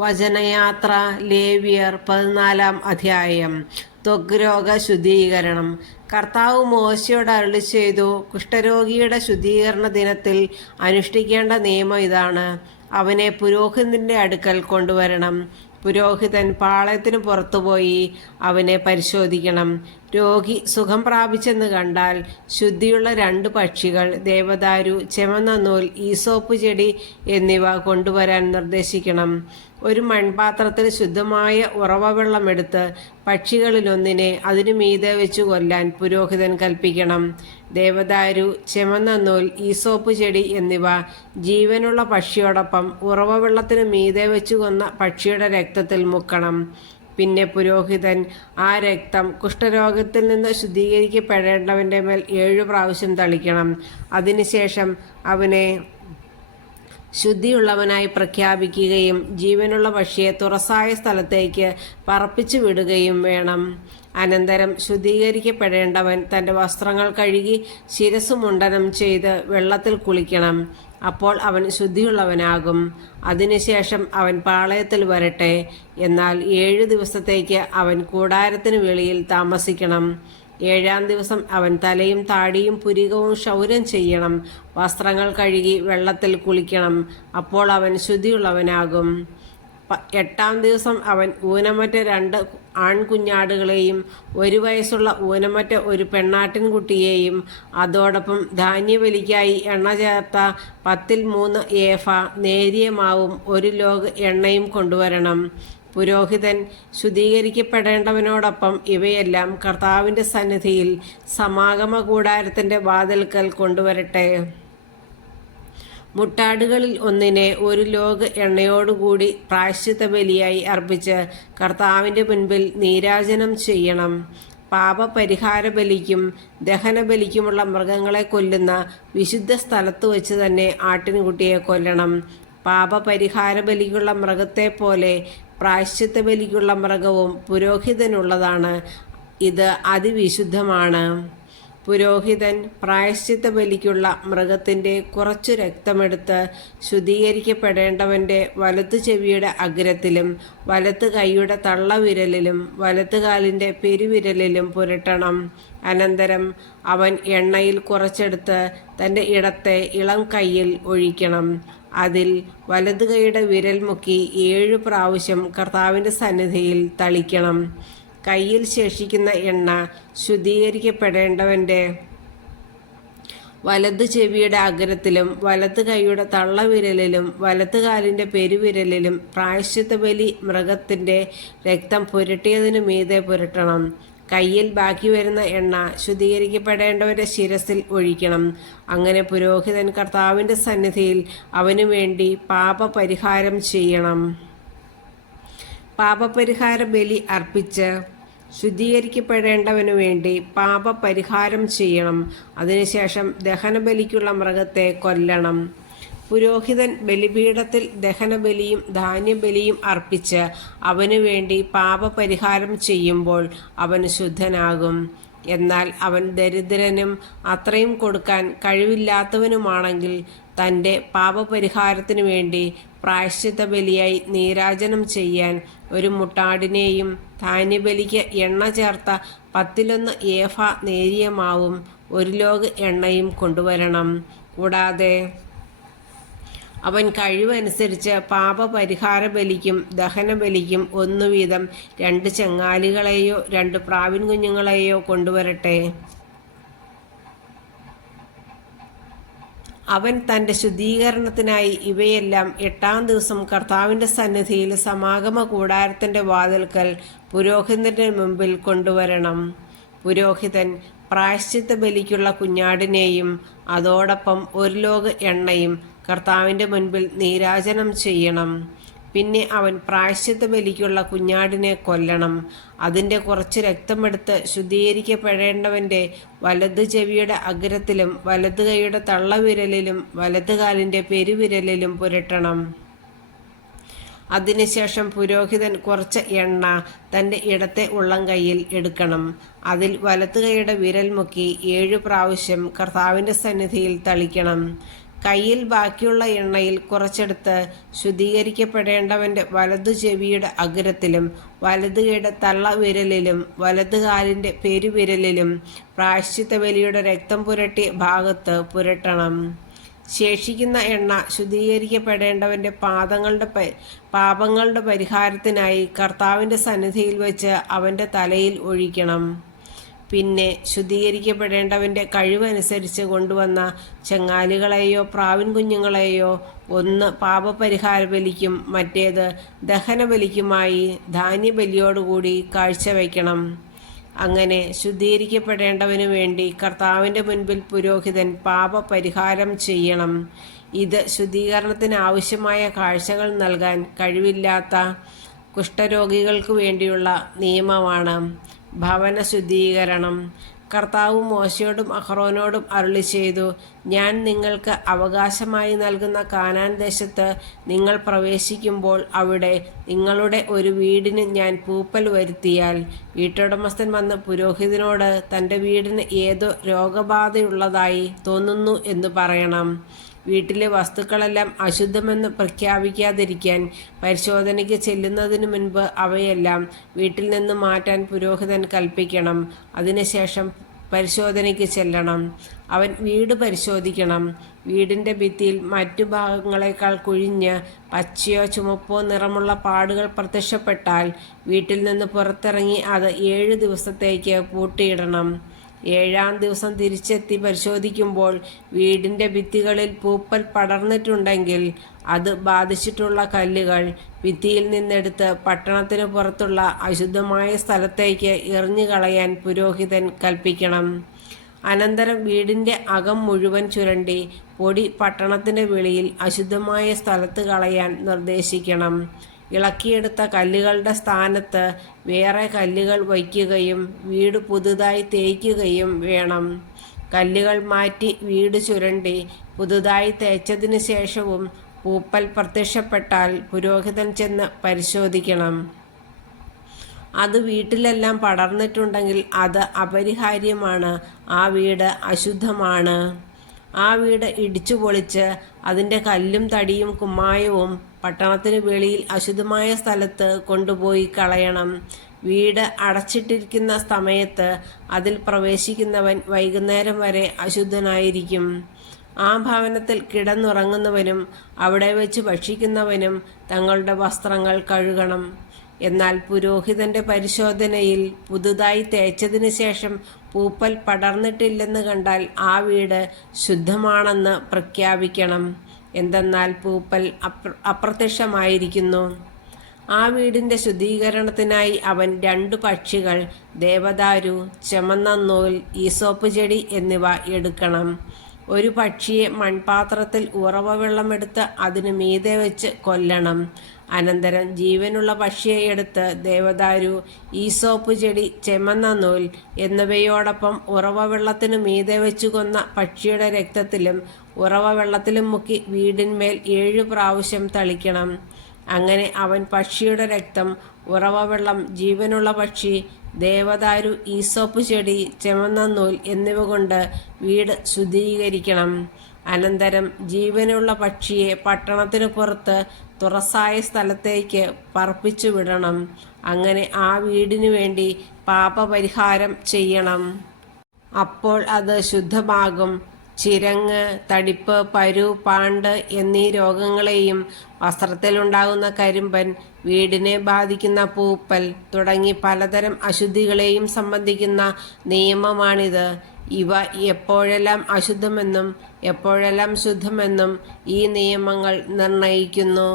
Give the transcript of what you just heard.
വചനയാത്ര ലേവ്യർ 14-ാം അധ്യായം. ത്വഗ്രോഗ ശുദ്ധീകരണം. കർത്താവ് മോശയോട് അരുളിച്ചെയ്തു, കുഷ്ഠരോഗിയുടെ ശുദ്ധീകരണ ദിനത്തിൽ അനുഷ്ഠിക്കേണ്ട നിയമം ഇതാണ്. അവനെ പുരോഹിതന്റെ അടുക്കൽ കൊണ്ടുവരണം. പുരോഹിതൻ പാളയത്തിന് പുറത്തുപോയി അവനെ പരിശോധിക്കണം. രോഗി സുഖം പ്രാപിച്ചെന്ന് കണ്ടാൽ ശുദ്ധിയുള്ള 2 പക്ഷികൾ, ദേവദാരു, ചെമന്ന നൂൽ, ഈസോപ്പ് ചെടി എന്നിവ കൊണ്ടുവരാൻ നിർദ്ദേശിക്കണം. ഒരു മൺപാത്രത്തിൽ ശുദ്ധമായ ഉറവ വെള്ളമെടുത്ത് പക്ഷികളിലൊന്നിനെ അതിനു മീതെ വെച്ച് കൊല്ലാൻ പുരോഹിതൻ കൽപ്പിക്കണം. ദേവദാരു, ചെമന്ന നൂൽ, ഈസോപ്പ് ചെടി എന്നിവ ജീവനുള്ള പക്ഷിയോടൊപ്പം ഉറവ വെള്ളത്തിന് മീതെ വെച്ച് കൊന്ന പക്ഷിയുടെ രക്തത്തിൽ മുക്കണം. പിന്നെ പുരോഹിതൻ ആ രക്തം കുഷ്ഠരോഗത്തിൽ നിന്ന് ശുദ്ധീകരിക്കപ്പെടേണ്ടവൻ്റെ മേൽ 7 പ്രാവശ്യം തളിക്കണം. അതിനുശേഷം അവനെ ശുദ്ധിയുള്ളവനായി പ്രഖ്യാപിക്കുകയും ജീവനുള്ള പക്ഷിയെ തുറസായ സ്ഥലത്തേക്ക് പറപ്പിച്ചു വിടുകയും വേണം. അനന്തരം ശുദ്ധീകരിക്കപ്പെടേണ്ടവൻ തൻ്റെ വസ്ത്രങ്ങൾ കഴുകി ശിരസ്സു മുണ്ഡനം ചെയ്ത് വെള്ളത്തിൽ കുളിക്കണം. അപ്പോൾ അവൻ ശുദ്ധിയുള്ളവനാകും. അതിനുശേഷം അവൻ പാളയത്തിൽ വരട്ടെ. എന്നാൽ 7 ദിവസത്തേക്ക് അവൻ കൂടാരത്തിന് വെളിയിൽ താമസിക്കണം. 7-ാം ദിവസം അവൻ തലയും താടിയും പുരികവും ക്ഷൗരം ചെയ്യണം. വസ്ത്രങ്ങൾ കഴുകി വെള്ളത്തിൽ കുളിക്കണം. അപ്പോൾ അവൻ ശുദ്ധിയുള്ളവനാകും. 8-ാം ദിവസം അവൻ ഊനമറ്റ 2 ആൺകുഞ്ഞാടുകളെയും 1 വയസ്സുള്ള ഊനമറ്റ ഒരു പെണ്ണാട്ടിൻകുട്ടിയെയും അതോടൊപ്പം ധാന്യബലിക്കായി എണ്ണ ചേർത്ത 10-3 ഏഫ നേരിയ മാവും 1 ലോഗ് എണ്ണയും കൊണ്ടുവരണം. പുരോഹിതൻ ശുദ്ധീകരിക്കപ്പെടേണ്ടവനോടൊപ്പം ഇവയെല്ലാം കർത്താവിൻ്റെ സന്നിധിയിൽ സമാഗമ കൂടാരത്തിൻ്റെ വാതിൽക്കൽ കൊണ്ടുവരട്ടെ. മുട്ടാടുകളിൽ ഒന്നിനെ 1 ലോഗ് എണ്ണയോടുകൂടി പ്രായശ്ചിത്ത ബലിയായി അർപ്പിച്ച് കർത്താവിൻ്റെ മുൻപിൽ നീരാജനം ചെയ്യണം. പാപപരിഹാര ബലിക്കും ദഹനബലിക്കുമുള്ള മൃഗങ്ങളെ കൊല്ലുന്ന വിശുദ്ധ സ്ഥലത്ത് വെച്ച് തന്നെ ആട്ടിൻകുട്ടിയെ കൊല്ലണം. പാപപരിഹാര ബലിക്കുള്ള മൃഗത്തെ പോലെ പ്രായശ്ചിത്ത ബലിക്കുള്ള മൃഗവും പുരോഹിതനുള്ളതാണ്. ഇത് അതിവിശുദ്ധമാണ്. പുരോഹിതൻ പ്രായശ്ചിത്ത ബലിക്കുള്ള മൃഗത്തിൻ്റെ കുറച്ചു രക്തമെടുത്ത് ശുദ്ധീകരിക്കപ്പെടേണ്ടവൻ്റെ വലത്തു ചെവിയുടെ അഗ്രത്തിലും വലത്ത് കൈയുടെ തള്ളവിരലിലും വലത്തുകാലിൻ്റെ പെരുവിരലിലും പുരട്ടണം. അനന്തരം അവൻ എണ്ണയിൽ കുറച്ചെടുത്ത് തൻ്റെ ഇടത്തെ ഇളം കൈയിൽ ഒഴിക്കണം. അതിൽ വലതു കൈയുടെ വിരൽ മുക്കി 7 പ്രാവശ്യം കർത്താവിൻ്റെ സന്നിധിയിൽ തളിക്കണം. കയ്യിൽ ശേഷിക്കുന്ന എണ്ണ ശുദ്ധീകരിക്കപ്പെടേണ്ടവൻ്റെ വലതു ചെവിയുടെ അഗ്രത്തിലും വലത്ത് കൈയുടെ തള്ളവിരലിലും വലത്തുകാലിൻ്റെ പെരുവിരലിലും പ്രായശ്ചിത്ത ബലി മൃഗത്തിൻ്റെ രക്തം പുരട്ടിയതിനു മീതെ പുരട്ടണം. കയ്യിൽ ബാക്കി വരുന്ന എണ്ണ ശുദ്ധീകരിക്കപ്പെടേണ്ടവൻ്റെ ശിരസിൽ ഒഴിക്കണം. അങ്ങനെ പുരോഹിതൻ കർത്താവിൻ്റെ സന്നിധിയിൽ അവനു വേണ്ടി പാപപരിഹാരം ചെയ്യണം. പാപപരിഹാര ബലി അർപ്പിച്ച് ശുദ്ധീകരിക്കപ്പെടേണ്ടവനു വേണ്ടി പാപപരിഹാരം ചെയ്യണം. അതിനുശേഷം ദഹനബലിക്കുള്ള മൃഗത്തെ കൊല്ലണം. പുരോഹിതൻ ബലിപീഠത്തിൽ ദഹനബലിയും ധാന്യബലിയും അർപ്പിച്ച് അവനു വേണ്ടി പാപപരിഹാരം ചെയ്യുമ്പോൾ അവൻ ശുദ്ധനാകും. എന്നാൽ അവൻ ദരിദ്രനും അത്രയും കൊടുക്കാൻ കഴിവില്ലാത്തവനുമാണെങ്കിൽ തൻ്റെ പാപപരിഹാരത്തിനു വേണ്ടി പ്രായശ്ചിത്ത ബലിയായി നീരാജനം ചെയ്യാൻ 1 മുട്ടാടിനെയും ധാന്യബലിക്ക് എണ്ണ ചേർത്ത 10-1 ഏഫ നേരിയ മാവും 1 ലോഗ് എണ്ണയും കൊണ്ടുവരണം. കൂടാതെ അവൻ കഴിവനുസരിച്ച് പാപപരിഹാര ബലിക്കും ദഹനബലിക്കും 1 വീതം 2 ചെങ്ങാലികളെയോ 2 പ്രാവിൻ കുഞ്ഞുങ്ങളെയോ കൊണ്ടുവരട്ടെ. അവൻ തൻ്റെ ശുദ്ധീകരണത്തിനായി ഇവയെല്ലാം 8-ാം ദിവസം കർത്താവിൻ്റെ സന്നിധിയിൽ സമാഗമ കൂടാരത്തിൻ്റെ വാതിൽക്കൽ പുരോഹിതൻ്റെ മുമ്പിൽ കൊണ്ടുവരണം. പുരോഹിതൻ പ്രായശ്ചിത്ത ബലിക്കുള്ള കുഞ്ഞാടിനെയും അതോടൊപ്പം 1 ലോഗ് എണ്ണയും കർത്താവിൻ്റെ മുൻപിൽ നീരാജനം ചെയ്യണം. പിന്നെ അവൻ പ്രായശ്ചിത്ത ബലിക്കുള്ള കുഞ്ഞാടിനെ കൊല്ലണം. അതിൻ്റെ കുറച്ച് രക്തമെടുത്ത് ശുദ്ധീകരിക്കപ്പെടേണ്ടവൻ്റെ വലതു ചെവിയുടെ അഗ്രത്തിലും വലതു കൈയുടെ തള്ളവിരലിലും വലത്തുകാലിൻ്റെ പെരുവിരലിലും പുരട്ടണം. അതിനുശേഷം പുരോഹിതൻ കുറച്ച് എണ്ണ തൻ്റെ ഇടത്തെ ഉള്ളംകൈയിൽ എടുക്കണം. അതിൽ വലത്തുകൈയുടെ വിരൽ മുക്കി 7 പ്രാവശ്യം കർത്താവിൻ്റെ സന്നിധിയിൽ തളിക്കണം. കയ്യിൽ ബാക്കിയുള്ള എണ്ണയിൽ കുറച്ചെടുത്ത് ശുദ്ധീകരിക്കപ്പെടേണ്ടവൻ്റെ വലതു ചെവിയുടെ അഗ്രത്തിലും വലതുകൈയുടെ തള്ളവിരലിലും വലതുകാലിൻ്റെ പെരുവിരലിലും പ്രായശ്ചിത്ത ബലിയുടെ രക്തം പുരട്ടിയ ഭാഗത്ത് പുരട്ടണം. ശേഷിക്കുന്ന എണ്ണ ശുദ്ധീകരിക്കപ്പെടേണ്ടവൻ്റെ പാപങ്ങളുടെ പരിഹാരത്തിനായി കർത്താവിൻ്റെ സന്നിധിയിൽ വെച്ച് അവൻ്റെ തലയിൽ ഒഴിക്കണം. പിന്നെ ശുദ്ധീകരിക്കപ്പെടേണ്ടവൻ്റെ കഴിവനുസരിച്ച് കൊണ്ടുവന്ന ചെങ്ങാലികളെയോ പ്രാവിൻ കുഞ്ഞുങ്ങളെയോ ഒന്ന് പാപപരിഹാര ബലിക്കും മറ്റേത് ദഹനബലിക്കുമായി ധാന്യബലിയോടുകൂടി കാഴ്ചവെക്കണം. അങ്ങനെ ശുദ്ധീകരിക്കപ്പെടേണ്ടവനു വേണ്ടി കർത്താവിൻ്റെ മുൻപിൽ പുരോഹിതൻ പാപപരിഹാരം ചെയ്യണം. ഇത് ശുദ്ധീകരണത്തിന് ആവശ്യമായ കാഴ്ചകൾ നൽകാൻ കഴിവില്ലാത്ത കുഷ്ഠരോഗികൾക്ക് വേണ്ടിയുള്ള നിയമമാണ്. ഭവന ശുദ്ധീകരണം. കർത്താവ് മോശയോടും അഹ്റോനോടും അരുളി ചെയ്തു, ഞാൻ നിങ്ങൾക്ക് അവകാശമായി നൽകുന്ന കാനാൻ ദേശത്ത് നിങ്ങൾ പ്രവേശിക്കുമ്പോൾ അവിടെ നിങ്ങളുടെ ഒരു വീടിന് ഞാൻ പൂപ്പൽ വരുത്തിയാൽ വീട്ടുടമസ്ഥൻ വന്ന് പുരോഹിതനോട് തൻ്റെ വീടിന് ഏതോ രോഗബാധയുള്ളതായി തോന്നുന്നു എന്ന് പറയണം. വീട്ടിലെ വസ്തുക്കളെല്ലാം അശുദ്ധമെന്ന് പ്രഖ്യാപിക്കാതിരിക്കാൻ പരിശോധനയ്ക്ക് ചെല്ലുന്നതിന് മുൻപ് അവയെല്ലാം വീട്ടിൽ നിന്ന് മാറ്റാൻ പുരോഹിതൻ കൽപ്പിക്കണം. അതിനുശേഷം പരിശോധനയ്ക്ക് ചെല്ലണം. അവൻ വീട് പരിശോധിക്കണം. വീടിൻ്റെ ഭിത്തിയിൽ മറ്റു ഭാഗങ്ങളെക്കാൾ കുഴിഞ്ഞ് പച്ചയോ ചുമപ്പോ നിറമുള്ള പാടുകൾ പ്രത്യക്ഷപ്പെട്ടാൽ വീട്ടിൽ നിന്ന് പുറത്തിറങ്ങി അത് 7 ദിവസത്തേക്ക് പൂട്ടിയിടണം. 7-ാം ദിവസം തിരിച്ചെത്തി പരിശോധിക്കുമ്പോൾ വീടിൻ്റെ ഭിത്തികളിൽ പൂപ്പൽ പടർന്നിട്ടുണ്ടെങ്കിൽ അത് ബാധിച്ചിട്ടുള്ള കല്ലുകൾ ഭിത്തിയിൽ നിന്നെടുത്ത് പട്ടണത്തിന് പുറത്തുള്ള അശുദ്ധമായ സ്ഥലത്തേക്ക് എറിഞ്ഞു കളയാൻ പുരോഹിതൻ കൽപ്പിക്കണം. അനന്തരം വീടിൻ്റെ അകം മുഴുവൻ ചുരണ്ടി പൊടി പട്ടണത്തിൻ്റെ വെളിയിൽ അശുദ്ധമായ സ്ഥലത്ത് കളയാൻ നിർദ്ദേശിക്കണം. ഇളക്കിയെടുത്ത കല്ലുകളുടെ സ്ഥാനത്ത് വേറെ കല്ലുകൾ വയ്ക്കുകയും വീട് പുതുതായി തേയ്ക്കുകയും വേണം. കല്ലുകൾ മാറ്റി വീട് ചുരണ്ടി പുതുതായി തേച്ചതിന് ശേഷവും പൂപ്പൽ പ്രത്യക്ഷപ്പെട്ടാൽ പുരോഹിതൻ ചെന്ന് പരിശോധിക്കണം. അത് വീട്ടിലെല്ലാം പടർന്നിട്ടുണ്ടെങ്കിൽ അത് അപരിഹാര്യമാണ്. ആ വീട് അശുദ്ധമാണ്. ആ വീട് ഇടിച്ചു പൊളിച്ച് അതിൻ്റെ കല്ലും തടിയും കുമ്മായവും പട്ടണത്തിന് വെളിയിൽ അശുദ്ധമായ സ്ഥലത്ത് കൊണ്ടുപോയി കളയണം. വീട് അടച്ചിട്ടിരിക്കുന്ന സമയത്ത് അതിൽ പ്രവേശിക്കുന്നവൻ വൈകുന്നേരം വരെ അശുദ്ധനായിരിക്കും. ആ ഭവനത്തിൽ കിടന്നുറങ്ങുന്നവനും അവിടെ വെച്ച് ഭക്ഷിക്കുന്നവനും തങ്ങളുടെ വസ്ത്രങ്ങൾ കഴുകണം. എന്നാൽ പുരോഹിതൻ്റെ പരിശോധനയിൽ പുതുതായി തേച്ചതിന് ശേഷം പൂപ്പൽ പടർന്നിട്ടില്ലെന്ന് കണ്ടാൽ ആ വീട് ശുദ്ധമാണെന്ന് പ്രഖ്യാപിക്കണം. എന്തെന്നാൽ പൂപ്പൽ അപ്രത്യക്ഷമായിരിക്കുന്നു. ആ വീടിൻ്റെ ശുദ്ധീകരണത്തിനായി അവൻ 2 പക്ഷികൾ, ദേവദാരു, ചുമന്ന നൂൽ, ഈസോപ്പ് ചെടി എന്നിവ എടുക്കണം. ഒരു പക്ഷിയെ മൺപാത്രത്തിൽ ഉറവ വെള്ളമെടുത്ത് അതിന് മീതെ വെച്ച് കൊല്ലണം. അനന്തരം ജീവനുള്ള പക്ഷിയെ എടുത്ത് ദേവദാരു, ഈസോപ്പ് ചെടി, ചെമന്ന നൂൽ എന്നിവയോടൊപ്പം ഉറവ വെള്ളത്തിനു മീതെ വെച്ചു കൊന്ന പക്ഷിയുടെ രക്തത്തിലും ഉറവ വെള്ളത്തിലും മുക്കി വീടിന്മേൽ 7 പ്രാവശ്യം തളിക്കണം. അങ്ങനെ അവൻ പക്ഷിയുടെ രക്തം, ഉറവ വെള്ളം, ജീവനുള്ള പക്ഷി, ദേവദാരു, ഈസോപ്പ് ചെടി, ചെമന്ന നൂൽ എന്നിവ കൊണ്ട് വീട് ശുദ്ധീകരിക്കണം. അനന്തരം ജീവനുള്ള പക്ഷിയെ പട്ടണത്തിന് പുറത്ത് തുറസായ സ്ഥലത്തേക്ക് പറപ്പിച്ചു വിടണം. അങ്ങനെ ആ വീടിനു വേണ്ടി പാപപരിഹാരം ചെയ്യണം. അപ്പോൾ അത് ശുദ്ധമാകും. ചിരങ്ങ്, തടിപ്പ്, പരു, പാണ്ട് എന്നീ രോഗങ്ങളെയും വസ്ത്രത്തിലുണ്ടാകുന്ന കരിമ്പൻ, വീടിനെ ബാധിക്കുന്ന പൂപ്പൽ തുടങ്ങി പലതരം അശുദ്ധികളെയും സംബന്ധിക്കുന്ന നിയമമാണിത്. ഇവ എപ്പോഴെല്ലാം അശുദ്ധമെന്നും എപ്പോഴെല്ലാം ശുദ്ധമെന്നും ഈ നിയമങ്ങൾ നിർണയിക്കുന്നു.